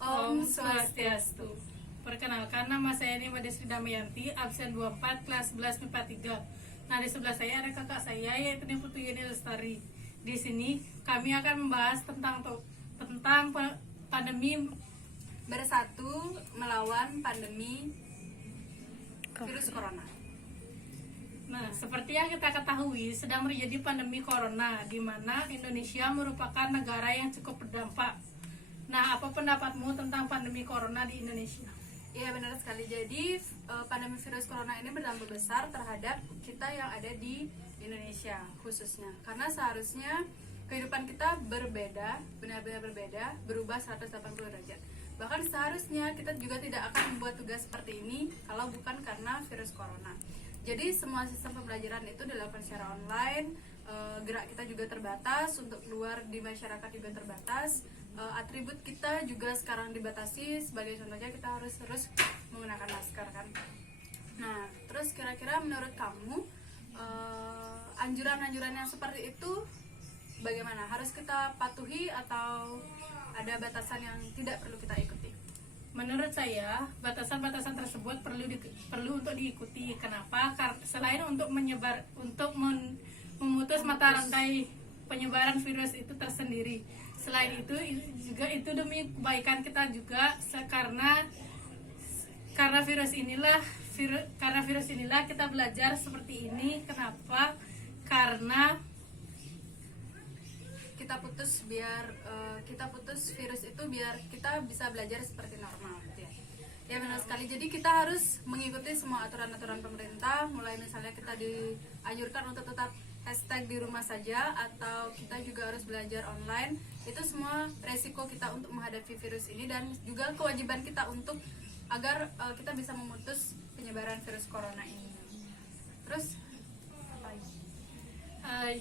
Om Swastiastu. Perkenalkan, nama saya Nima Desri Damayanti, absen 24 kelas 11 MIPA 3. Nah, di sebelah saya ada kakak saya yaitu Putu Yeni Lestari. Di sini kami akan membahas tentang pandemi bersatu melawan pandemi virus corona. Nah, seperti yang kita ketahui, sedang terjadi pandemi corona, di mana Indonesia merupakan negara yang cukup berdampak. Nah, apa pendapatmu tentang pandemi corona di Indonesia? Iya, benar sekali. Jadi pandemi virus corona ini berdampak besar terhadap kita yang ada di Indonesia khususnya. Karena seharusnya kehidupan kita berbeda, benar-benar berbeda, berubah 180 derajat. Bahkan seharusnya kita juga tidak akan membuat tugas seperti ini kalau bukan karena virus corona. Jadi semua sistem pembelajaran itu dilakukan secara online, gerak kita juga terbatas, untuk keluar di masyarakat juga terbatas, atribut kita juga sekarang dibatasi. Sebagai contohnya kita harus terus menggunakan masker kan. Nah, terus kira-kira menurut kamu anjuran-anjuran yang seperti itu bagaimana? Harus kita patuhi atau ada batasan yang tidak perlu kita ikuti? Menurut saya, batasan-batasan tersebut perlu untuk diikuti. Kenapa? Karena selain untuk memutus mata rantai penyebaran virus itu tersendiri. Selain itu juga itu demi kebaikan kita juga, karena virus inilah kita belajar seperti ini. Kenapa? Karena kita putus virus itu biar kita bisa belajar seperti normal gitu ya. Ya, benar sekali. Jadi kita harus mengikuti semua aturan-aturan pemerintah, mulai misalnya kita dianjurkan untuk tetap hashtag di rumah saja, atau kita juga harus belajar online. Itu semua resiko kita untuk menghadapi virus ini, dan juga kewajiban kita untuk agar kita bisa memutus penyebaran virus corona ini. Terus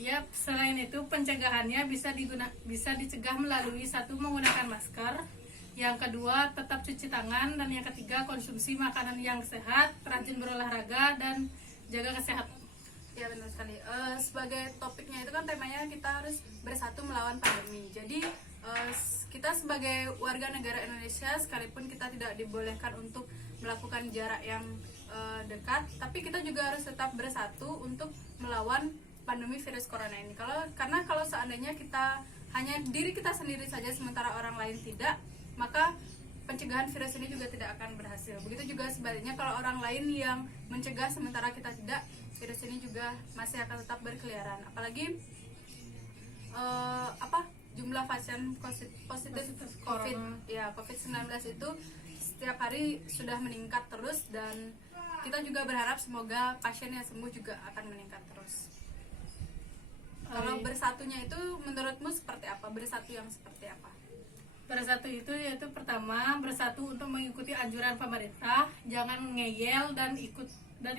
ya, selain itu pencegahannya bisa dicegah melalui satu, menggunakan masker, yang kedua tetap cuci tangan, dan yang ketiga konsumsi makanan yang sehat, rajin berolahraga, dan jaga kesehatan. Ya, benar sekali. Sebagai topiknya itu kan temanya kita harus bersatu melawan pandemi. Jadi kita sebagai warga negara Indonesia, sekalipun kita tidak dibolehkan untuk melakukan jarak yang dekat, tapi kita juga harus tetap bersatu untuk melawan pandemi virus corona ini. Karena kalau seandainya kita hanya diri kita sendiri saja sementara orang lain tidak, maka pencegahan virus ini juga tidak akan berhasil. Begitu juga sebaliknya, kalau orang lain yang mencegah sementara kita tidak, virus ini juga masih akan tetap berkeliaran. Apalagi jumlah pasien positif COVID-19 itu setiap hari sudah meningkat terus, dan kita juga berharap semoga pasien yang sembuh juga akan meningkat terus. Kalau bersatunya itu menurutmu seperti apa? Bersatu yang seperti apa? Bersatu itu yaitu pertama, bersatu untuk mengikuti anjuran pemerintah, jangan ngeyel dan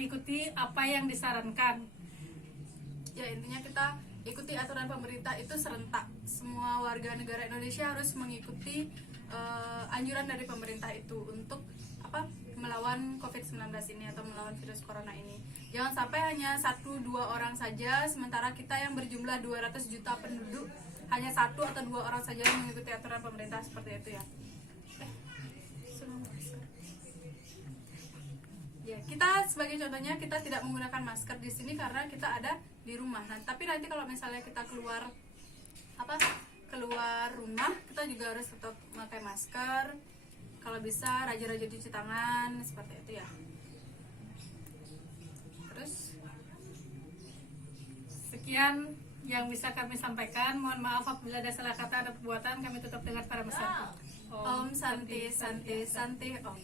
ikuti apa yang disarankan. Ya, intinya kita ikuti aturan pemerintah itu serentak. Semua warga negara Indonesia harus mengikuti anjuran dari pemerintah itu untuk melawan COVID-19 ini atau melawan virus corona ini. Jangan sampai hanya 1-2 orang saja, sementara kita yang berjumlah 200 juta penduduk hanya 1 atau 2 orang saja yang mengikuti aturan pemerintah seperti itu ya. Ya, kita sebagai contohnya kita tidak menggunakan masker di sini karena kita ada di rumah. Nah, tapi nanti kalau misalnya kita keluar rumah, kita juga harus tetap memakai masker. Kalau bisa rajin-rajin cuci tangan seperti itu ya. Terus sekian yang bisa kami sampaikan. Mohon maaf apabila ada salah kata atau perbuatan. Kami tetap dengar para bersatu. Om Santi Santi Santi Om.